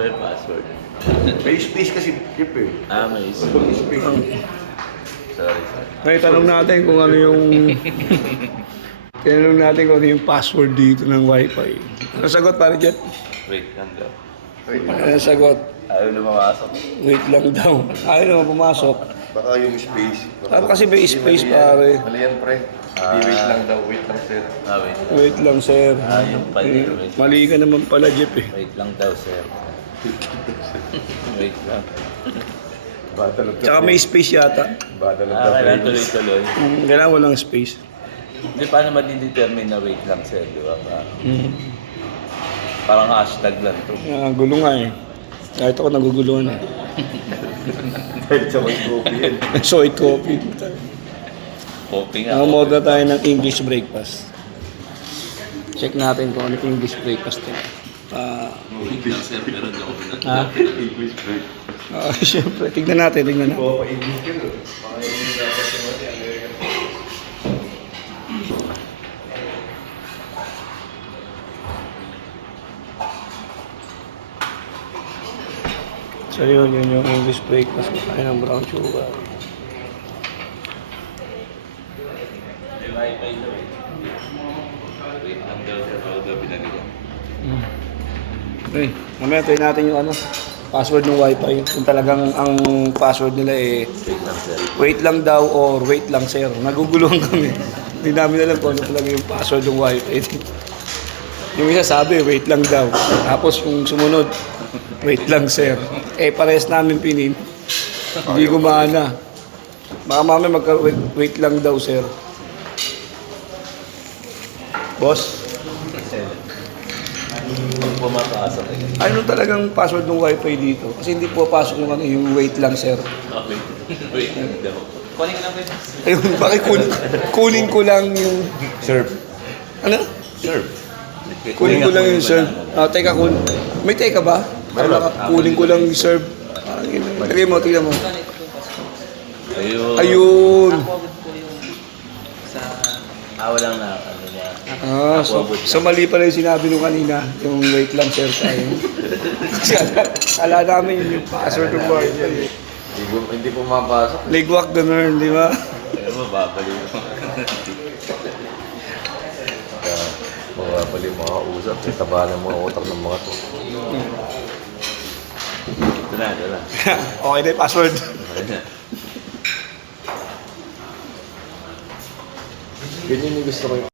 May password. May space kasi, Jeep eh. May May space. Sorry. May tanong natin kung ano yung... Tinanong natin kung ano yung password dito ng wifi. Ano sagot, pare Jet? Wait lang daw. Ano sagot? Ayaw na mamasok. Wait lang daw. Ayaw naman pumasok. Baka yung space. Ah, kasi may space, pare. Mali yan, pre. Di wait lang daw, wait lang, sir. Wait. Wait lang, sir. Yung pala. Wait. Mali ka naman pala, Jeep eh. Wait lang daw, sir. Wait lang. Battle of the Tsaka may space yata. Battle of the Kailangan Brains. tuloy-tuloy. Kailangan walang space. Hindi, paano madidetermine na wait lang, sir? Di ba? Mm. Parang hashtag lang to. Gulo nga eh. Kahit ako naguguluhan eh. Dahil sa may copy yan. So, it copy. Hoping nga. Nakamoda tayo ng English breakfast. Check natin kung ano yung English breakfast to. Wait lang, sir. Pero di ako Ha? English break. Siyempre. Tignan natin. Oo, pa-English ka no? Mga English dapat yung mga American. So yun yung English breakfast. Kaya ng brown sugar. May wifi daw eh. Wait lang daw, sir. Ako daw binalikan. Okay. Mamaya tayo natin yung password ng wifi. Kung talagang ang password nila eh Wait lang, sir. wait lang daw or wait lang sir. Naguguluhan kami. Hindi namin alam kung ano talaga yung password ng wifi. Yung isa sabi, wait lang daw. Tapos yung sumunod, wait lang sir. Parehas namin pinin. Hindi gumana. Baka mamaya wait lang daw sir. Boss, Pag pumapasok eh. ano talagang password ng wifi dito? Kasi hindi po pasok yung wait lang sir. Wait lang daw. Kunin ka lang kayo. Ayun, bakit kunin ko lang yung... Serve. Ano? Sure. Kunin ko lang yung serve. Teka, may teka ba? Kunin ko lang yung serve. Lagay mo, tingnan mo. Ayun. Ayun. Walang na, ano niya. So mali pala yung sinabi nung kanina. Yung wait lang, sir, tayo. Kasi ala namin yung password ng wifi. Hindi pumapasok. Ligwak ganun, di ba? Ano mo, babalik mo. Kaya, mga pali mga usap. Taba ng mga utak ng mga to. Ito na. Okay na yung password. Ganyan yung gusto ko yung